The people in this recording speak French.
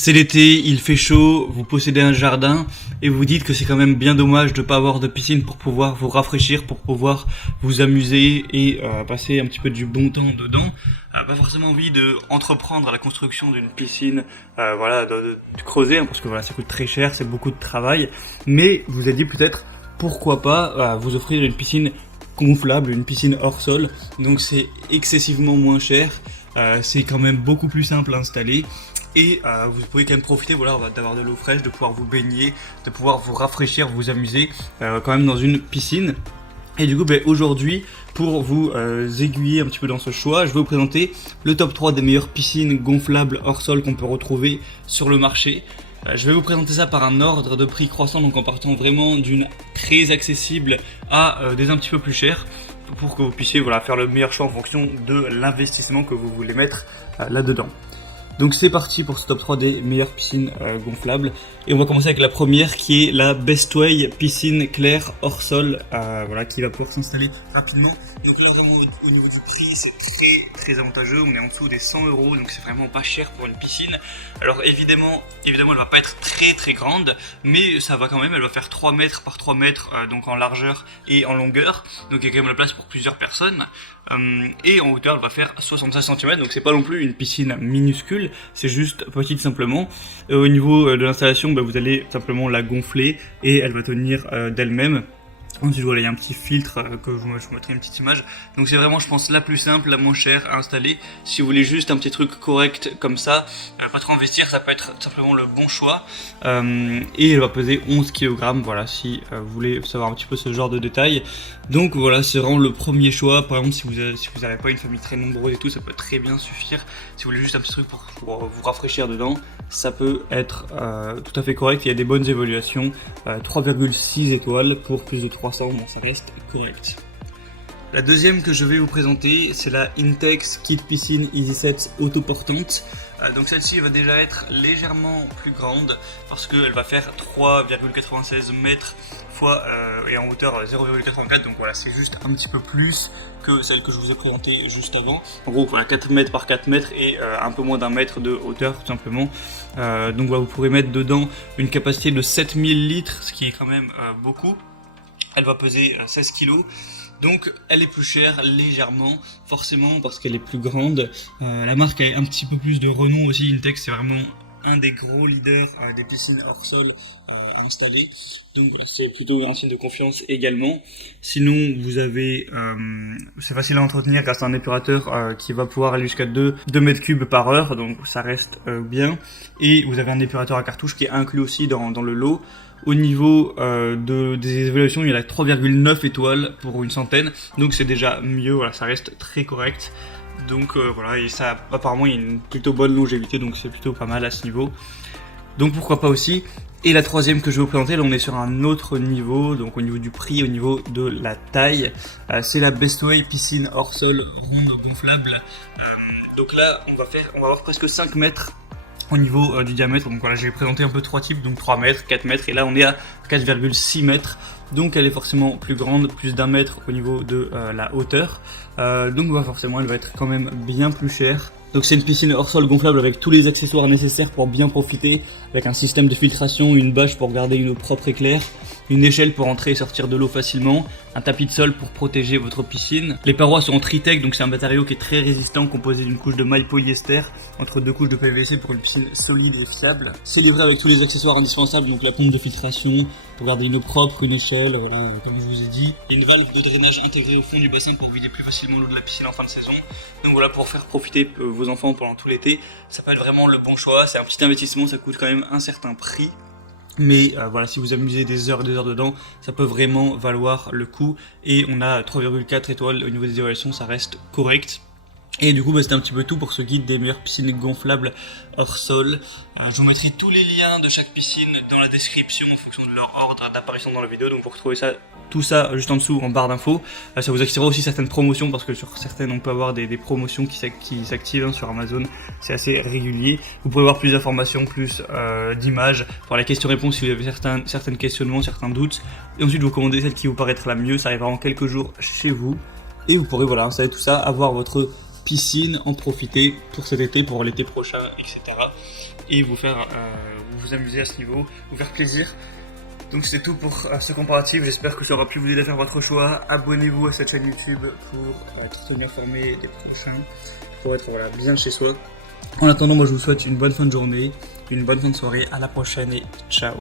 C'est l'été, il fait chaud, vous possédez un jardin et vous dites que c'est quand même bien dommage de ne pas avoir de piscine pour pouvoir vous rafraîchir, pour pouvoir vous amuser et passer un petit peu du bon temps dedans. Pas forcément envie de entreprendre la construction d'une piscine, de creuser, hein, parce que voilà, ça coûte très cher, c'est beaucoup de travail. Mais vous avez dit peut-être pourquoi pas vous offrir une piscine gonflable, une piscine hors sol. Donc c'est excessivement moins cher, c'est quand même beaucoup plus simple à installer. Et vous pouvez quand même profiter d'avoir de l'eau fraîche, de pouvoir vous baigner, de pouvoir vous rafraîchir, vous amuser quand même dans une piscine. Et du coup aujourd'hui, pour vous aiguiller un petit peu dans ce choix, je vais vous présenter le top 3 des meilleures piscines gonflables hors sol qu'on peut retrouver sur le marché. Je vais vous présenter ça par un ordre de prix croissant, donc en partant vraiment d'une très accessible à des un petit peu plus chères, pour que vous puissiez faire le meilleur choix en fonction de l'investissement que vous voulez mettre là-dedans. Donc c'est parti pour ce top 3 des meilleures piscines gonflables. Et on va commencer avec la première qui est la Bestway piscine claire hors sol, qui va pouvoir s'installer rapidement. Donc là vraiment au niveau du prix c'est très avantageux, on est en dessous des 100 €, donc c'est vraiment pas cher pour une piscine. Alors évidemment elle va pas être très grande, mais ça va quand même, elle va faire 3 mètres par 3 mètres, donc en largeur et en longueur, donc il y a quand même la place pour plusieurs personnes. Et en hauteur elle va faire 65 cm, donc c'est pas non plus une piscine minuscule, c'est juste petite simplement. Au niveau de l'installation, vous allez simplement la gonfler et elle va tenir d'elle-même. Ensuite il y a un petit filtre que je vous mettrai une petite image. Donc c'est vraiment, je pense, la plus simple, la moins chère à installer. Si vous voulez juste un petit truc correct comme ça, pas trop investir, ça peut être simplement le bon choix. Et elle va peser 11 kg, si vous voulez savoir un petit peu ce genre de détails. Donc voilà, c'est vraiment le premier choix. Par exemple, si vous n'avez pas une famille très nombreuse et tout, ça peut très bien suffire. Si vous voulez juste un petit truc pour vous rafraîchir dedans, ça peut être tout à fait correct. Il y a des bonnes évaluations, 3,6 étoiles pour plus de 300, bon, ça reste correct. La deuxième que je vais vous présenter, c'est la Intex Kit Piscine EasySet autoportante. Donc celle-ci va déjà être légèrement plus grande parce qu'elle va faire 3,96 mètres et en hauteur 0,84, donc voilà, c'est juste un petit peu plus que celle que je vous ai présentée juste avant. En gros 4 mètres par 4 mètres et un peu moins d'un mètre de hauteur tout simplement. Donc vous pourrez mettre dedans une capacité de 7000 litres, ce qui est quand même beaucoup. Elle va peser 16 kg. Donc elle est plus chère légèrement, forcément parce qu'elle est plus grande. La marque a un petit peu plus de renom aussi. Intex, c'est vraiment un des gros leaders des piscines hors sol à installer. Donc c'est plutôt un signe de confiance également. Sinon vous avez, c'est facile à entretenir grâce à un épurateur qui va pouvoir aller jusqu'à 2 mètres cubes par heure, donc ça reste bien. Et vous avez un épurateur à cartouche qui est inclus aussi dans le lot. Au niveau des évaluations, il y a 3,9 étoiles pour une centaine, donc c'est déjà mieux, ça reste très correct. Donc et ça apparemment il y a une plutôt bonne longévité, donc c'est plutôt pas mal à ce niveau. Donc pourquoi pas aussi. Et la troisième que je vais vous présenter, là on est sur un autre niveau, donc au niveau du prix, au niveau de la taille, c'est la Bestway piscine hors sol ronde gonflable. Donc là on va avoir presque 5 mètres au niveau du diamètre. Donc j'ai présenté un peu 3 types, donc 3 mètres, 4 mètres, et là on est à 4,6 mètres, donc elle est forcément plus grande, plus d'1 mètre au niveau de la hauteur, donc forcément elle va être quand même bien plus chère. Donc c'est une piscine hors sol gonflable avec tous les accessoires nécessaires pour bien profiter, avec un système de filtration, une bâche pour garder une eau propre et claire, une échelle pour entrer et sortir de l'eau facilement, un tapis de sol pour protéger votre piscine. Les parois sont en Tritec, donc c'est un matériau qui est très résistant, composé d'une couche de maille polyester entre 2 couches de PVC pour une piscine solide et fiable. C'est livré avec tous les accessoires indispensables, donc la pompe de filtration pour garder une eau propre, une échelle, comme je vous ai dit, et une valve de drainage intégrée au fond du bassin pour vider plus facilement l'eau de la piscine en fin de saison. Donc pour faire profiter vos enfants pendant tout l'été, ça peut être vraiment le bon choix. C'est un petit investissement, ça coûte quand même un certain prix. Mais si vous amusez des heures et des heures dedans, ça peut vraiment valoir le coup. Et on a 3,4 étoiles au niveau des évaluations, ça reste correct. Et du coup c'était un petit peu tout pour ce guide des meilleures piscines gonflables hors sol. Je vous mettrai tous les liens de chaque piscine dans la description en fonction de leur ordre d'apparition dans la vidéo, donc vous retrouvez tout ça juste en dessous en barre d'infos. Ça vous activera aussi certaines promotions, parce que sur certaines on peut avoir des promotions qui s'activent sur Amazon, c'est assez régulier. Vous pouvez avoir plus d'informations, plus d'images pour la question-réponse si vous avez certains questionnements, certains doutes. Et ensuite vous commandez celle qui vous paraîtra la mieux, ça arrivera en quelques jours chez vous. Et vous pourrez installer tout ça, avoir votre piscine, en profiter pour cet été, pour l'été prochain, etc. et vous vous amuser à ce niveau, vous faire plaisir. Donc c'est tout pour ce comparatif, j'espère que ça aura pu vous aider à faire votre choix. Abonnez-vous à cette chaîne YouTube pour être tenu informé des prochains, pour être bien chez soi. En attendant, moi je vous souhaite une bonne fin de journée, une bonne fin de soirée, à la prochaine et ciao.